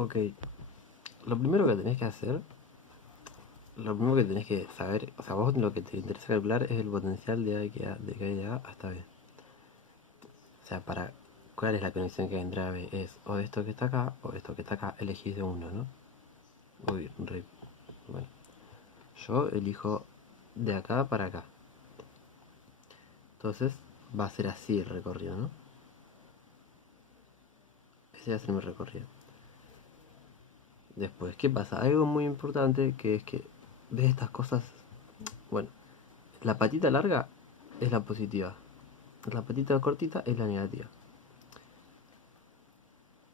Ok, lo primero que tenés que hacer, lo primero que tenés que saber, o sea, vos lo que te interesa calcular es el potencial de que hay de A hasta B. O sea, para cuál es la conexión que hay entre A y B, es o esto que está acá o esto que está acá, elegís de uno, ¿no? Uy, bueno, yo elijo de acá para acá. Entonces va a ser así el recorrido, ¿no? Ese va a ser mi recorrido. Después, ¿qué pasa? Algo muy importante que es que de estas cosas, bueno, la patita larga es la positiva, la patita cortita es la negativa.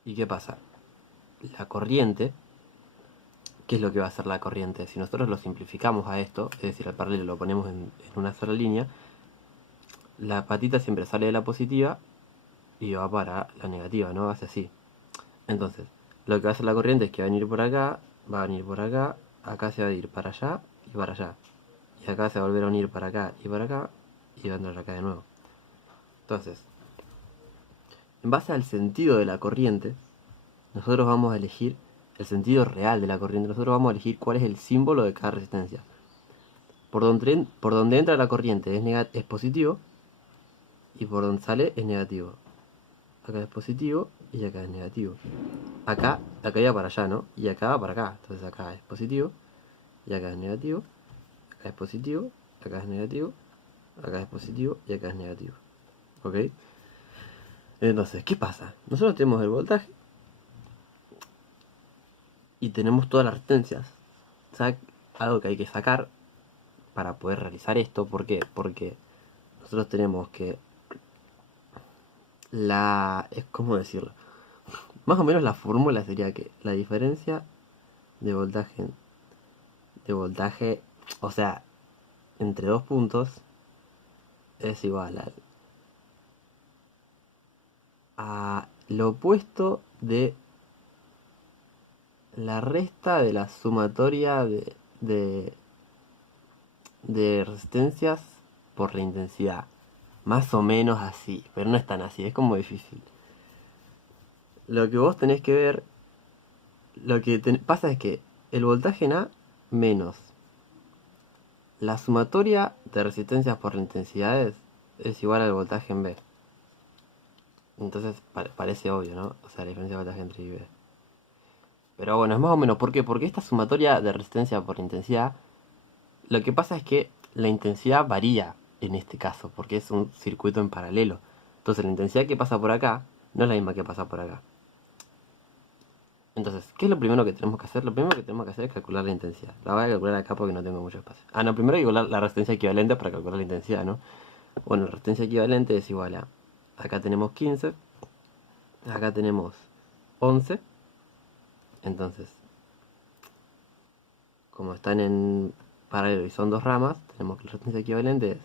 ¿Y qué pasa? La corriente, ¿qué es lo que va a hacer la corriente? Si nosotros lo simplificamos a esto, es decir, al paralelo lo ponemos en una sola línea, la patita siempre sale de la positiva y va para la negativa, ¿no? Hace así. Entonces, lo que va a hacer la corriente es que va a venir por acá, va a venir por acá, acá se va a ir para allá y para allá. Y acá se va a volver a unir para acá y para acá y va a entrar acá de nuevo. Entonces, en base al sentido de la corriente, nosotros vamos a elegir el sentido real de la corriente. Nosotros vamos a elegir cuál es el símbolo de cada resistencia. Por donde entra la corriente es positivo y por donde sale es negativo. Acá es positivo y acá es negativo. Acá iba para allá, ¿no? Y acá va para acá. Entonces acá es positivo y acá es negativo. Acá es positivo, acá es negativo. Acá es positivo y acá es negativo. ¿Ok? Entonces, ¿qué pasa? Nosotros tenemos el voltaje y tenemos todas las resistencias. Algo que hay que sacar para poder realizar esto. ¿Por qué? Porque nosotros tenemos que es como decirlo. Más o menos la fórmula sería que la diferencia de voltaje, o sea, entre dos puntos es igual a lo opuesto de la resta de la sumatoria de resistencias por la intensidad. Más o menos así, pero no es tan así, es como difícil. Lo que vos tenés que ver, pasa es que el voltaje en A menos la sumatoria de resistencias por la intensidad es igual al voltaje en B. Entonces parece obvio, ¿no? O sea, la diferencia de voltaje entre I y B. Pero bueno, es más o menos. ¿Por qué? Porque esta sumatoria de resistencia por intensidad, lo que pasa es que la intensidad varía en este caso, porque es un circuito en paralelo. Entonces la intensidad que pasa por acá no es la misma que pasa por acá. Entonces, ¿qué es lo primero que tenemos que hacer? Lo primero que tenemos que hacer es calcular la intensidad. La voy a calcular acá porque no tengo mucho espacio. No, primero hay que calcular la resistencia equivalente para calcular la intensidad, ¿no? Bueno, la resistencia equivalente es igual a... Acá tenemos 15. Acá tenemos 11. Entonces, como están en paralelo y son dos ramas, tenemos que la resistencia equivalente es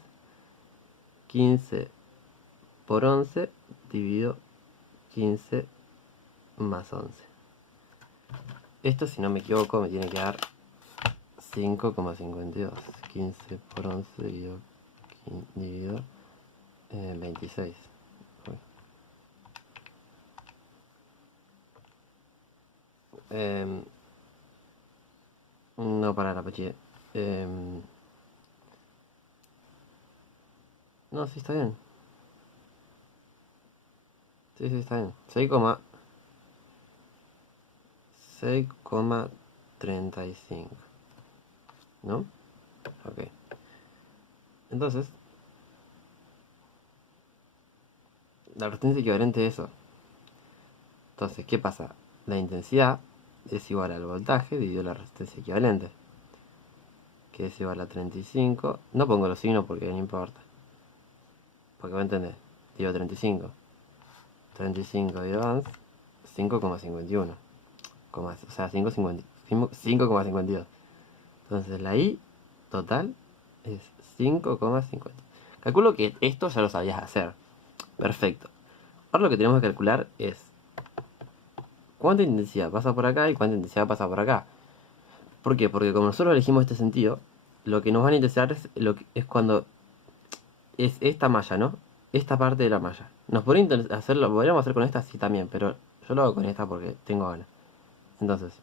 15 por 11 dividido 15 más 11. Esto, si no me equivoco, me tiene que dar 5,52. 15 por 11 dividido 26. No, para la pachilla. No, sí está bien. Sí, está bien. 6,35. ¿No? Ok. Entonces, la resistencia equivalente es eso. Entonces, ¿qué pasa? La intensidad es igual al voltaje dividido la resistencia equivalente, que es igual a 35. No pongo los signos porque no importa. Porque va a entender. Digo 35. 35 dividido 5,51. O sea, 5,52. Entonces la I total es 5,50. Calculo que esto ya lo sabías hacer. Perfecto. Ahora lo que tenemos que calcular es cuánta intensidad pasa por acá y cuánta intensidad pasa por acá. ¿Por qué? Porque como nosotros elegimos este sentido, lo que nos van a interesar es cuando es esta malla, ¿no? Esta parte de la malla. Nos podríamos hacer con esta sí también, pero yo lo hago con esta porque tengo ganas. Entonces,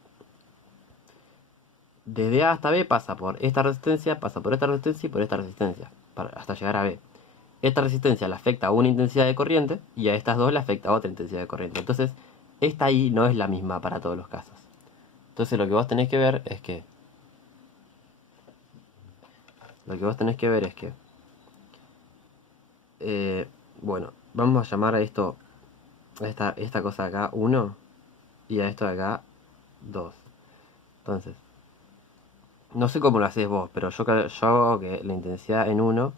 desde A hasta B pasa por esta resistencia, pasa por esta resistencia y por esta resistencia, hasta llegar a B. Esta resistencia le afecta a una intensidad de corriente y a estas dos le afecta a otra intensidad de corriente. Entonces, esta I no es la misma para todos los casos. Entonces, lo que vos tenés que ver es que... bueno, vamos a llamar a esto, esta cosa de acá 1 y a esto de acá 2. Entonces, no sé cómo lo haces vos, pero yo hago que la intensidad en 1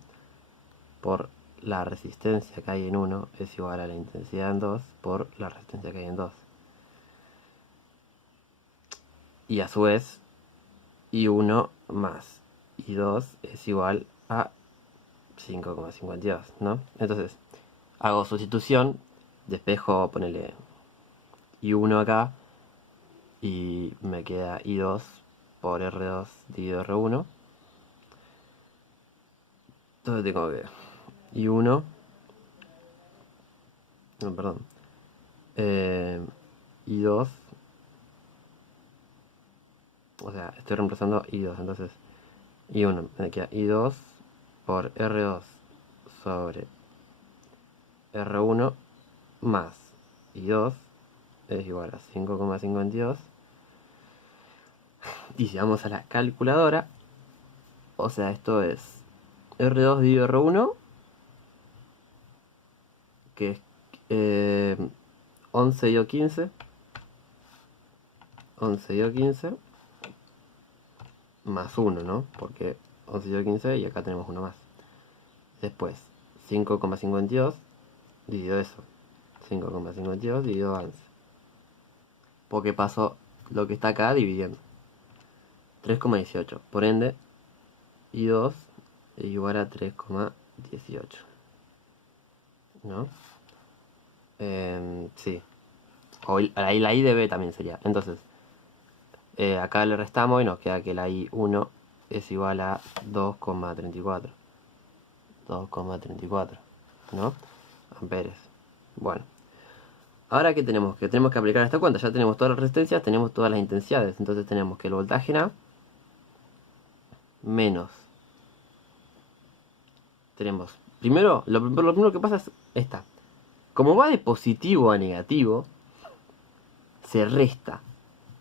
por la resistencia que hay en 1 es igual a la intensidad en 2 por la resistencia que hay en 2. Y a su vez, I1 más I2 es igual a 5,52, ¿no? Entonces, hago sustitución, despejo, ponele I1 acá y me queda I2 por R2 dividido R1. Entonces tengo que I1, no, perdón, I2, o sea, estoy reemplazando I2, entonces I1 me queda I2 por R2 sobre R1 más I2 es igual a 5,52. Y si vamos a la calculadora, o sea, esto es R2 dividido R1, que es 11 dividido 15, 11 dividido 15, más 1, ¿no? Porque 11 dividido 15 y acá tenemos uno más. Después, 5,52 dividido eso. 5,52 dividido 11. Porque paso lo que está acá dividiendo. 3,18. Por ende, I2 es igual a 3,18. ¿No? Sí. O ahí la I de B también sería. Entonces, acá le restamos y nos queda que la I1 es igual a 2,34. 2,34. ¿No? Amperes. Bueno. Ahora, ¿qué tenemos? Que tenemos que aplicar esta cuenta. Ya tenemos todas las resistencias, tenemos todas las intensidades. Entonces tenemos que el voltaje en A menos. Tenemos, primero, lo primero que pasa es esta. Como va de positivo a negativo, se resta.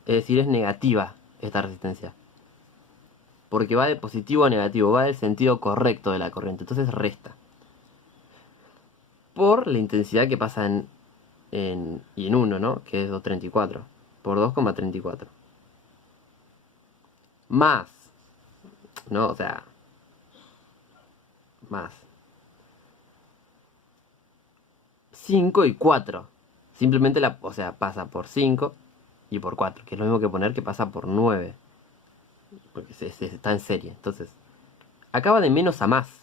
Es decir, es negativa esta resistencia. Porque va de positivo a negativo, va del sentido correcto de la corriente. Entonces resta. Por la intensidad que pasa y en 1, ¿no? Que es 2,34. Por 2,34. Más. ¿No? O sea. Más. 5 y 4. Simplemente o sea, pasa por 5 y por 4. Que es lo mismo que poner que pasa por 9. Porque se está en serie. Entonces, acá va de menos a más.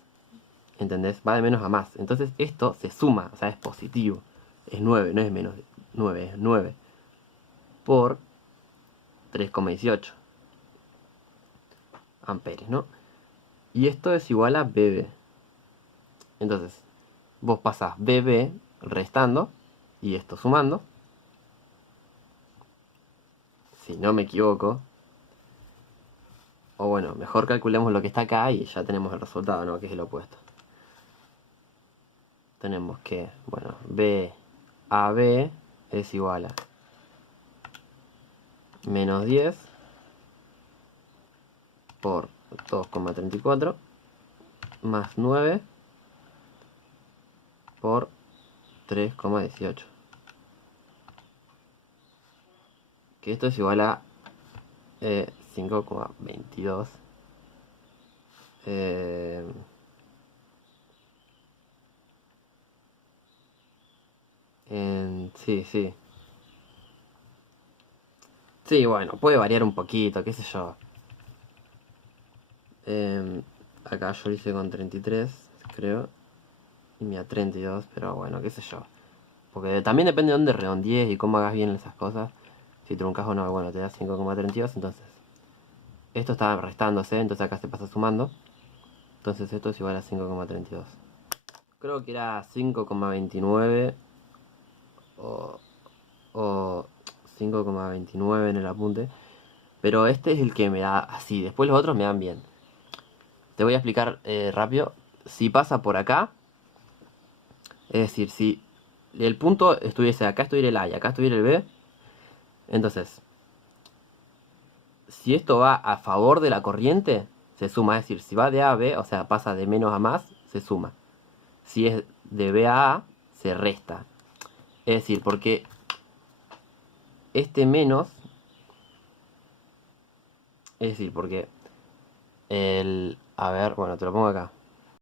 ¿Entendés? Va de menos a más. Entonces esto se suma, o sea, es positivo. Es 9, no es menos 9, es 9. Por 3,18 amperes, ¿no? Y esto es igual a BB. Entonces, vos pasás BB restando y esto sumando. Si no me equivoco. O bueno, mejor calculemos lo que está acá y ya tenemos el resultado, ¿no? Que es el opuesto. Tenemos que, bueno, BAB es igual a menos 10 por 2,34 más 9 por 3,18. Que esto es igual a 5,22. Sí, sí. Sí, bueno, puede variar un poquito, qué sé yo. Acá yo lo hice con 33, creo. Y me da 32, pero bueno, qué sé yo. Porque también depende de dónde redondees y cómo hagas bien esas cosas. Si truncas o no, bueno, te da 5,32, entonces. Esto está restándose, entonces acá se pasa sumando. Entonces esto es igual a 5,32. Creo que era 5,29 o 5,29 en el apunte. Pero este es el que me da así. Después los otros me dan bien. Te voy a explicar rápido. Si pasa por acá, es decir, si el punto estuviese acá, estuviera el A y acá estuviera el B. Entonces, si esto va a favor de la corriente, se suma. Es decir, si va de A a B, o sea, pasa de menos a más, se suma. Si es de B a A, se resta. Es decir, porque este menos, es decir, porque el... A ver, bueno, te lo pongo acá.